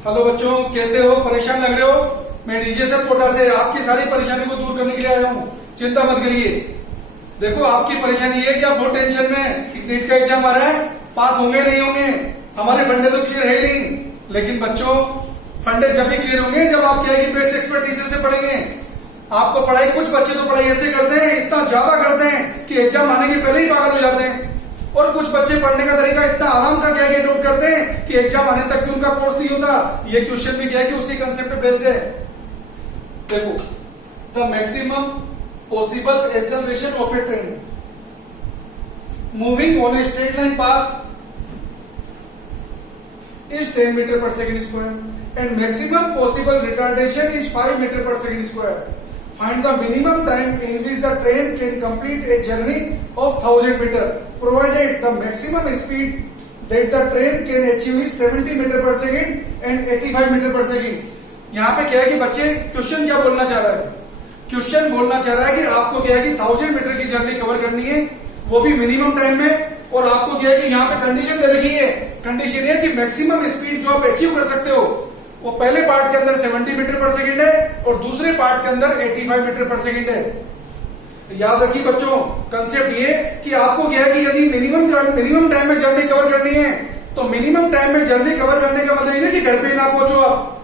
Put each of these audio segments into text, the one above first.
Hello बच्चों, कैसे हो? परेशान लग रहे हो? मैं डीजे सर कोटा से आपकी सारी परेशानी को दूर करने के लिए आया हूँ। चिंता मत करिए। देखो, आपकी परेशानी ये है कि आप बहुत टेंशन में हैं कि नीट का एग्जाम आ रहा है, पास होंगे नहीं होंगे। हमारे फंडे तो क्लियर है ही नहीं। लेकिन बच्चों, फंडे जब भी क्लियर होंगे जब आप क्या है कि बेस्ट एक्सपर्ट टीचर से पढ़ेंगे। आपको पढ़ाई, कुछ बच्चे तो पढ़ाई ऐसे करते हैं, इतना ज्यादा करते हैं कि एग्जाम आने के पहले ही पागल हो जाते हैं। और कुछ बच्चे पढ़ने का तरीका इतना आराम का क्या है नोट करते हैं कि एग्जाम आने तक भी उनका कोर्स नहीं होता। ये क्वेश्चन भी क्या है कि उसी कंसेप्ट पे बेस्ड है। देखो, the maximum possible acceleration of A train moving on a straight line path is 10 meter per second square and maximum possible retardation is 5 meter per second square. Find the minimum time in which the train can complete a journey of 1000 meter provided the maximum speed that the train can achieve is 70 meter per second and 85 meter per second. यहाँ पे क्या है कि बच्चे question क्या बोलना चाह रहा है? क्वेश्चन बोलना चाह रहा है कि आपको क्या है कि 1000 मीटर की जर्नी कवर करनी है, वो भी मिनिमम टाइम में। और आपको क्या है कि यहाँ पे कंडीशन दे रखी है। कंडीशन है कि मैक्सिमम स्पीड जो आप अचीव कर सकते हो वो पहले पार्ट के अंदर 70 मीटर पर सेकंड है और दूसरे पार्ट के अंदर 85 मीटर पर सेकंड है। याद रखिए बच्चों, कंसेप्ट ये कि आपको क्या है कि यदि मिनिमम टाइम में जर्नी कवर करनी है तो मिनिमम टाइम में जर्नी कवर करने का मतलब ये नहीं कि घर पे ही ना पहुंचो।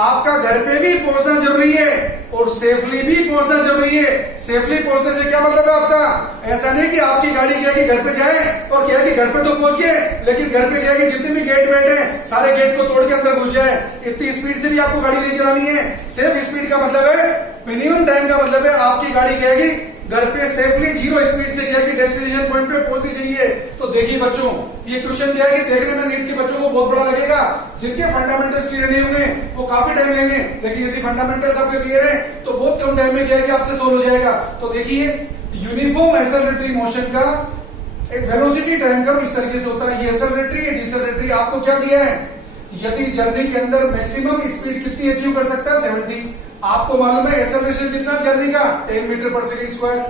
आपका घर पे भी पहुंचना जरूरी है और सेफली भी पहुंचना जरूरी है। सेफली पहुंचने से क्या मतलब है आपका? ऐसा नहीं कि आपकी गाड़ी क्या कि घर पे जाए और क्या कि घर पे तो पहुंच गए, लेकिन घर पे क्या कि जितने भी गेट वेट है सारे गेट को तोड़ के अंदर घुस जाए। इतनी स्पीड से भी आपको गाड़ी नहीं चलानी है। सेफ स्पीड का मतलब है, मिनिमम टाइम का मतलब है आपकी गाड़ी क्या है घर पे सेफली 0 स्पीड से क्या कि डेस्टिनेशन पॉइंट पे पहुंचनी चाहिए। तो देखिए बच्चों, ये क्वेश्चन क्या है कि देखने में नीट के बच्चों को बहुत बड़ा लगेगा। जिनके फंडामेंटल्स क्लियर नहीं होंगे वो काफी टाइम लेंगे, लेकिन यदि फंडामेंटल्स आपके क्लियर है तो बहुत कम टाइम में क्या है कि आपसे सोल्व हो जाएगा। तो देखिए, यूनिफॉर्म एक्सेलरेटरी मोशन का एक वेलोसिटी टाइम कर्व इस तरीके से होता है। ये एक्सेलरेटरी है, डिसेलरेटरी आपको क्या दिया है? यदि जर्नी के अंदर मैक्सिमम स्पीड कितनी अचीव कर सकता है? 70। आपको मालूम है एक्सेलरेशन कितना जर्नी का? 10 मीटर पर सेकंड स्क्वायर।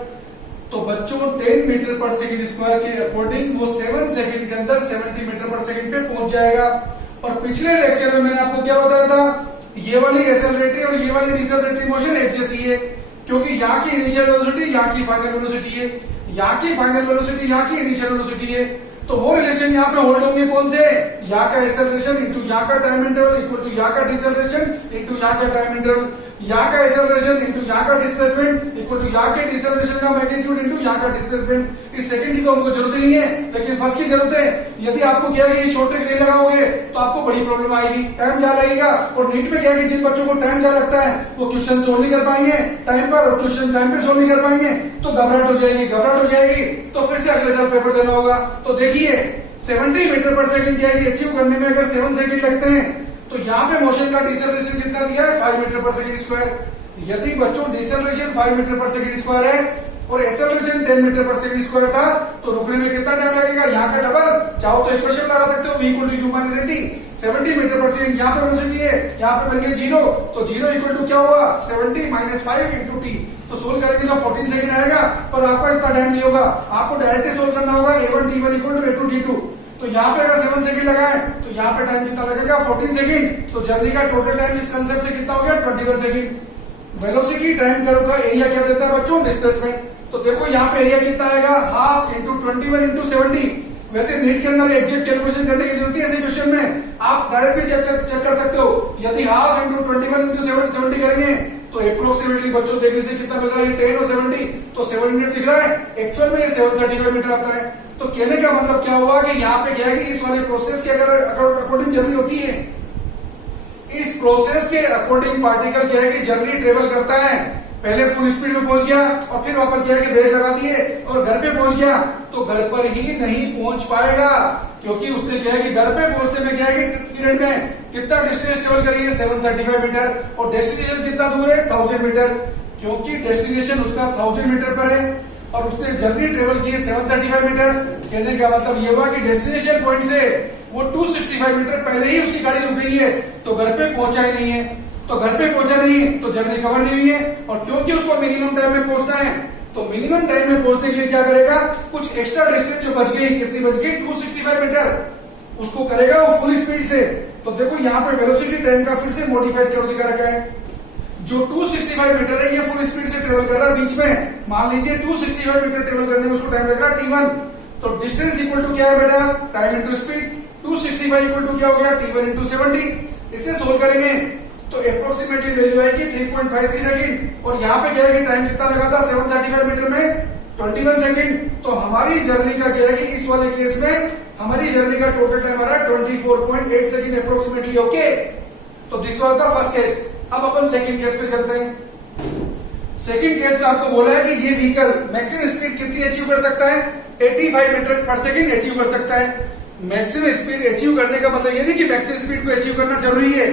तो बच्चों 10 मीटर पर सेकंड स्क्वायर के अकॉर्डिंग वो 7 सेकंड के अंदर 70 मीटर पर सेकंड पे पहुंच जाएगा। और पिछले लेक्चर में मैंने आपको क्या बताया था? ये वाली एक्सेलरेटरी और ये वाली डिसेलरेटरी मोशन एक जैसी है, क्योंकि यहाँ की इनिशियल वेलोसिटी यहाँ की फाइनल वेलोसिटी है, यहाँ की फाइनल वेलोसिटी यहाँ की इनिशियल वेलोसिटी है। तो वो रिलेशन यहाँ पे होल्ड होंगे कौन से? यहाँ का एक्सेलरेशन इंटू यहाँ का टाइम इंटरवल इक्वल टू यहाँ का डिसेलरेशन इंटू यहाँ का टाइम इंटरवल, यहाँ का एक्सेलरेशन इंटू यहाँ का डिस्प्लेसमेंट इक्वल टू यहाँ के डिसेलरेशन का मैग्नीट्यूड इंटू यहाँ का डिस्प्लेसमेंट। इस सेकंड की तो हमको जरूरत ही नहीं है, लेकिन फर्स्ट की जरूरत है। यदि आपको क्या है शॉर्ट ट्रिक नहीं लगाओगे तो आपको बड़ी प्रॉब्लम आएगी, टाइम ज्यादा लगेगा। और नीट में क्या है जिन बच्चों को टाइम ज्यादा लगता है वो क्वेश्चन सोल्व नहीं कर पाएंगे टाइम पर, और क्वेश्चन टाइम पे सोल्व नहीं कर पाएंगे तो घबराहट हो जाएगी। घबराहट हो जाएगी तो फिर से अगले साल पेपर देना होगा। तो देखिए, 70 मीटर पर सेकंड क्या है अचीव करने में अगर 7 सेकंड लगते हैं तो यहाँ पे मोशन का डिसेलरेशन कितना दिया है? 5 मीटर पर सेकंड स्क्वायर। यदि बच्चों deceleration 5 metre per second square है और acceleration 10 metre per second square था तो रुकने में कितना टाइम लगेगा? यहाँ का डबल। चाहो तो इक्वेशन लगा सकते हो, v equal to u minus 80। 70 metre per second यहाँ पे वेलोसिटी है, यहाँ पे बन गया 0, तो 0 इक्वल टू क्या हुआ? 70 माइनस 5 इंटू t। तो सोल्व करेंगे तो 14 सेकंड आएगा, पर आपका इतना टाइम नहीं होगा। आपको डायरेक्ट सोल्व करना होगा a1 t1 equal to a2 t2। तो यहाँ पे अगर 7 सेकंड लगाए तो यहाँ पे टाइम कितना लगेगा? 14 सेकंड। तो जर्नी का टोटल टाइम इस कंसेप्ट से कितना हो गया? 21 सेकंड। वेलोसिटी टाइम कर्व का एरिया क्या देता है बच्चों? डिस्प्लेसमेंट। तो देखो यहाँ पे एरिया कितना आएगा? Half into 21 into 70। वैसे नीट के अंदर एग्जैक्ट कैलकुलेशन करने की जरूरत है ऐसे क्वेश्चन में, आप डायरेक्ट भी चेक कर सकते हो। यदि हाफ इंटू 21 इंटू 70 करेंगे तो अप्रोक्सीमेटली बच्चों देखने से कितना मिल रहा है? ये 10 और 70, तो 7 मिनट दिख रहा है। एक्चुअल में ये 735 मीटर आता है। तो कहने का मतलब क्या हुआ कि यहाँ पे क्या है कि इस वाले प्रोसेस के अगर अकॉर्डिंग जर्नी होती है, इस प्रोसेस के अकॉर्डिंग पार्टिकल क्या है कि जर्नी ट्रेवल करता है। पहले फुल स्पीड में पहुंच गया और फिर वापस क्या है कि ब्रेक लगा दिए और घर पे पहुंच गया, तो घर पर ही नहीं पहुंच पाएगा, क्योंकि उसने क्या है कि घर पे पहुंचने में क्या है कि पीरियड में कितना डिस्टेंस ट्रेवल करी है? 735 मीटर। और डेस्टिनेशन कितना दूर है? 1000 मीटर। क्योंकि डेस्टिनेशन उसका 1000 मीटर पर है और उसने जर्नी ट्रेवल की है 735 मीटर। कहने का मतलब ये हुआ कि डेस्टिनेशन पॉइंट से वो 265 मीटर पहले ही उसकी गाड़ी रुक गई है, तो घर पे पहुंचा ही नहीं है। तो घर पे पहुंचा नहीं है तो जर्नी कवर नहीं हुई है। और क्योंकि उसको मिनिमम टाइम में पहुंचना है तो मिनिमम टाइम में पहुंचने के लिए क्या करेगा? कुछ एक्स्ट्रा डिस्टेंस जो बच गई, कितनी बच गई? 265 मीटर, उसको करेगा वो फुल स्पीड से। तो तो देखो यहाँ पे वेलोसिटी टाइम का फिर से मॉडिफाइड कर दिखा रखा है। जो 265 मीटर है ये फुल स्पीड से ट्रेवल कर रहा है, बीच में मान लीजिए 265 मीटर ट्रेवल करने में उसको टाइम लग रहा है t1। तो डिस्टेंस इक्वल टू क्या है बेटा, time into speed. 265 equal to क्या हो गया, t1 इंटू 70। इसे सोल्व करेंगे तो अप्रोक्सीमेटली वैल्यू है कि 3.53 सेकंड। और यहाँ पे क्या है कि टाइम कितना लगा था 735 मीटर में 21 सेकंड। तो हमारी जर्नी का क्या है कि इस वाले केस में हमारी जर्नी का टोटल टाइम आ रहा है 24.8 सेकंड अप्रोक्सीमेटली। ओके, तो this was the first case. अब अपन सेकंड केस पे चलते हैं। सेकंड केस में आपको बोला है कि ये व्हीकल मैक्सिमम स्पीड कितनी अचीव कर सकता है, 85 मीटर पर सेकंड अचीव कर सकता है। मैक्सिमम स्पीड अचीव करने का मतलब ये नहीं कि मैक्सिमम स्पीड को अचीव करना जरूरी है।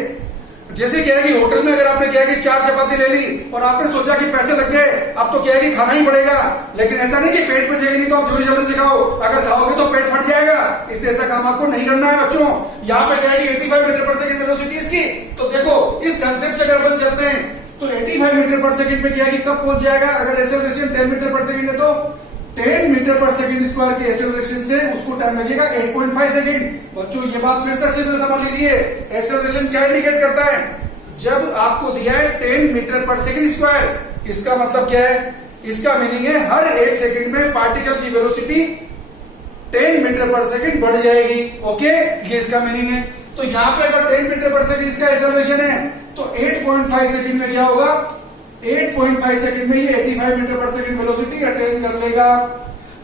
जैसे क्या है कि होटल में अगर आपने क्या है कि 4 चपाती ले ली और आपने सोचा कि पैसे लग गए, अब तो क्या है कि खाना ही पड़ेगा। लेकिन ऐसा नहीं कि पेट में जगह नहीं तो आप जोरी जल्दी से खाओ, अगर खाओगे तो पेट फट जाएगा। इसलिए ऐसा काम आपको नहीं करना है बच्चों। यहाँ पे क्या है कि 85 मीटर पर सेकंड वेलोसिटी इसकी। तो देखो इस कंसेप्ट से अगर अपन चलते हैं तो 85 मीटर पर सेकंड पे क्या है कि कब पहुंच जाएगा, अगर एक्सेलरेशन 10 मीटर पर सेकंड है तो 10 मीटर पर सेकंड स्क्वायर के एक्सेलरेशन से उसको टाइम लगेगा 8.5 सेकंड। बच्चों ये बात फिर से अच्छे से समझ लीजिए, एक्सेलरेशन क्या इंडिकेट करता है, जब आपको दिया है 10 मीटर पर सेकंड स्क्वायर, इसका मतलब क्या है, इसका मीनिंग है हर 1 सेकंड में पार्टिकल की वेलोसिटी 10 मीटर पर सेकंड बढ़ जाएगी। ओके, ये इसका मीनिंग है। तो यहाँ पे अगर 10 मीटर पर सेकंड इसका एक्सेलरेशन है तो 8.5 सेकंड में क्या होगा, 8.5 सेकंड में ये 85 metre per second velocity attain कर लेगा।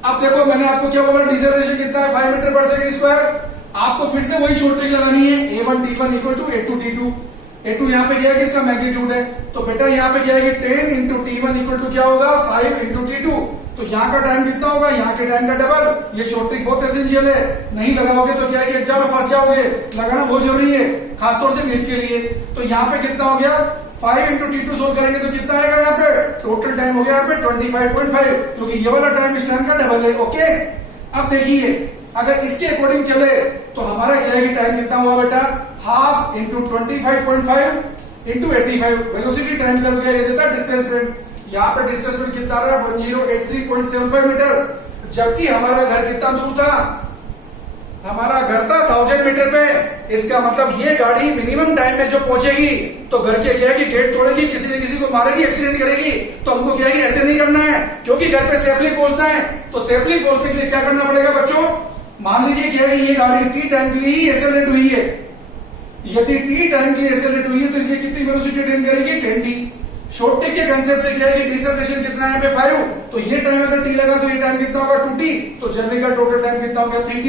अब देखो मैंने आपको क्या बोला, डिसेलरेशन कितना है 5 मीटर पर सेकंड स्क्वायर। आपको फिर से वही शॉर्ट ट्रिक लगानी है, a1 t1 equal to a2 t2। a2 यहाँ पे क्या है कि इसका मैग्नीट्यूड है, तो बेटा यहाँ पे क्या है कि 10 इंटू t1 इक्वल टू क्या होगा 5 इंटू t2। तो यहाँ का टाइम कितना होगा, यहाँ के टाइम का डबल। ये शॉर्ट ट्रिक बहुत एसेंशियल है, नहीं लगाओगे तो क्या है कि एग्जाम में फंस जाओगे, लगाना बहुत जरूरी है खासतौर से नीट के लिए। तो यहाँ पे कितना हो गया 5 इंटू t2 सोल्व करेंगे तो कितना आएगा, यहाँ पे टोटल टाइम हो गया यहाँ पे 25.5, क्योंकि ये वाला टाइम इस टाइम का डबल है। ओके, अब देखिए अगर इसके अकॉर्डिंग चले तो हमारा क्या है कि टाइम कितना हुआ बेटा, half into 25.5 into 85। Velocity time कर गया ये देता डिस्प्लेसमेंट। यहाँ पे डिस्प्लेसमेंट कितना आ रहा है 1083.75 मीटर, जबकि हमारा घर कितना दूर था, हमारा घर था 1000 मीटर पे। इसका मतलब ये गाड़ी मिनिमम टाइम में जो पहुंचेगी तो घर के क्या है कि गेट तोड़ेगी, किसी न किसी को मारेगी, एक्सीडेंट करेगी। तो हमको क्या है कि ऐसे नहीं करना है, क्योंकि घर पे सेफली पहुंचना है। तो सेफली पहुंचने के लिए क्या करना पड़ेगा बच्चों, मान लीजिए क्या है ये गाड़ी टी टाइम के लिए ही एक्सेलरेट हुई है। यदि टी टाइम के लिए एक्सेलरेट हुई है तो इसमें कितनी वेलोसिटी अटेन करेगी 10t। शॉर्ट ट्रिक के कंसेप्ट से क्या है कि डिसेलरेशन कितना है यहाँ पे 5, तो ये टाइम अगर t लगा तो ये टाइम कितना होगा 2t। तो जर्नी का टोटल टाइम कितना हो गया 3t।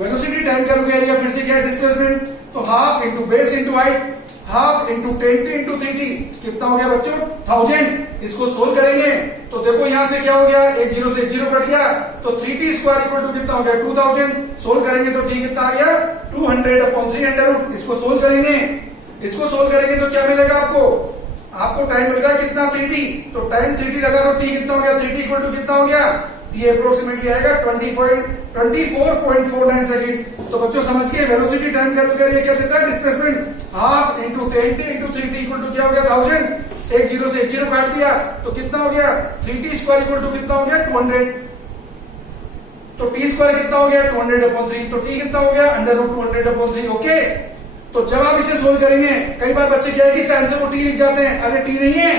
वेलोसिटी टाइम का रुपया एरिया फिर से क्या है डिस्प्लेसमेंट, तो half into base into height, half into 10t into 3t कितना हो गया बच्चों 1000। इसको सोल्व करेंगे तो देखो यहाँ से क्या हो गया, एक जीरो से एक जीरो कट गया, तो 3t स्क्वायर इक्वल टू कितना हो गया 2000। सोल्व करेंगे तो t कितना आ गया 200/3 इसको सोल्व करेंगे, इसको सोल्व करेंगे तो क्या मिलेगा आपको, आपको टाइम मिल रहा है कितना 3t। तो टाइम 3t लगा तो t कितना हो गया, 3t इक्वल टू कितना हो गया, ये अप्रोक्सीमेटली आएगा 24.49 सेकंड। तो बच्चों समझ के वेलोसिटी टाइम कैलकुलेटर ये क्या देता है displacement, half into 10t into 3t equal to क्या हो गया 1000। एक जीरो से एक जीरो काट दिया तो कितना हो गया 3t स्क्वायर इक्वल टू कितना हो गया 200। तो t स्क्वायर कितना हो गया 200/3, तो t कितना हो गया √200/3। ओके, तो जब आप इसे सोल्व करेंगे, कई बार बच्चे क्या है कि इस आंसर को t लिख जाते हैं, अरे t नहीं है,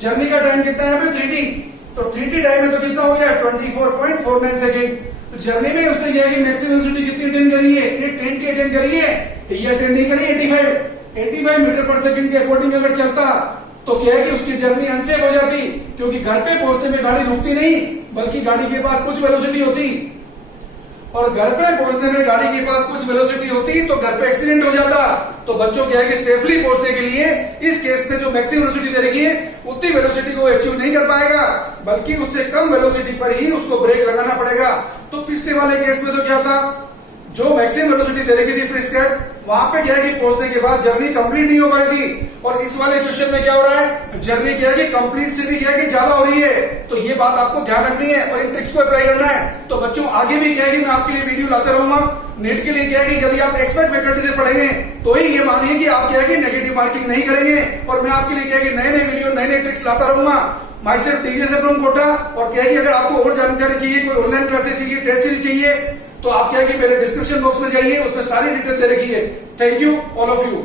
जर्नी का टाइम कितना है यहाँ पे 3t। तो 3t टाइम में तो कितना हो गया 24.49 सेकंड। तो जर्नी में उसने क्या है कि मैक्सिमम वेलोसिटी कितनी अटेन करी है, ये 10t अटेन करी है, ये अटेन नहीं करी 85 मीटर पर सेकंड के अकॉर्डिंग अगर चलता तो क्या है कि उसकी जर्नी अनसेफ हो जाती, क्योंकि घर पे पहुंचने में गाड़ी रुकती नहीं, बल्कि गाड़ी के पास कुछ वेलोसिटी होती, और घर पे पहुंचने में गाड़ी के पास कुछ वेलोसिटी होती तो घर पे एक्सीडेंट हो जाता। तो बच्चों क्या है कि सेफली पहुंचने के लिए इस केस में जो मैक्सिमम वेलोसिटी दे रही है उतनी वेलोसिटी को अचीव नहीं कर पाएगा, बल्कि उससे कम वेलोसिटी पर ही उसको ब्रेक लगाना पड़ेगा। तो पिछले वाले केस में तो क्या था, जो मैक्सिमम वेलोसिटी दे रखी थी प्रिस्क्राइब, वहां पे क्या है कि पहुंचने के बाद जर्नी कंप्लीट नहीं हो पा रही थी, और इस वाले क्वेश्चन में क्या हो रहा है, जर्नी क्या है कि कंप्लीट से भी क्या है कि ज्यादा हो रही है। तो ये बात आपको ध्यान रखनी है और इन ट्रिक्स को अप्लाई करना है। तो बच्चों आगे भी क्या है कि मैं आपके लिए वीडियो लाते रहूंगा। नेट के लिए क्या है कि यदि आप एक्सपर्ट फैकल्टी से पढ़ेंगे तो ही ये मानिए कि आप क्या है कि नेगेटिव मार्किंग नहीं करेंगे, और मैं आपके लिए क्या है कि नए नए वीडियो नए नए ट्रिक्स लाता रहूंगा। माई सेल्फ डीजे से कोटा, और क्या है कि अगर आपको और जानकारी चाहिए, कोई ऑनलाइन क्लासेस चाहिए, टेस्ट सीरीज चाहिए, तो आप क्या है कि मेरे डिस्क्रिप्शन बॉक्स में जाइए, उसमें सारी डिटेल दे रखी है। Thank you all of you.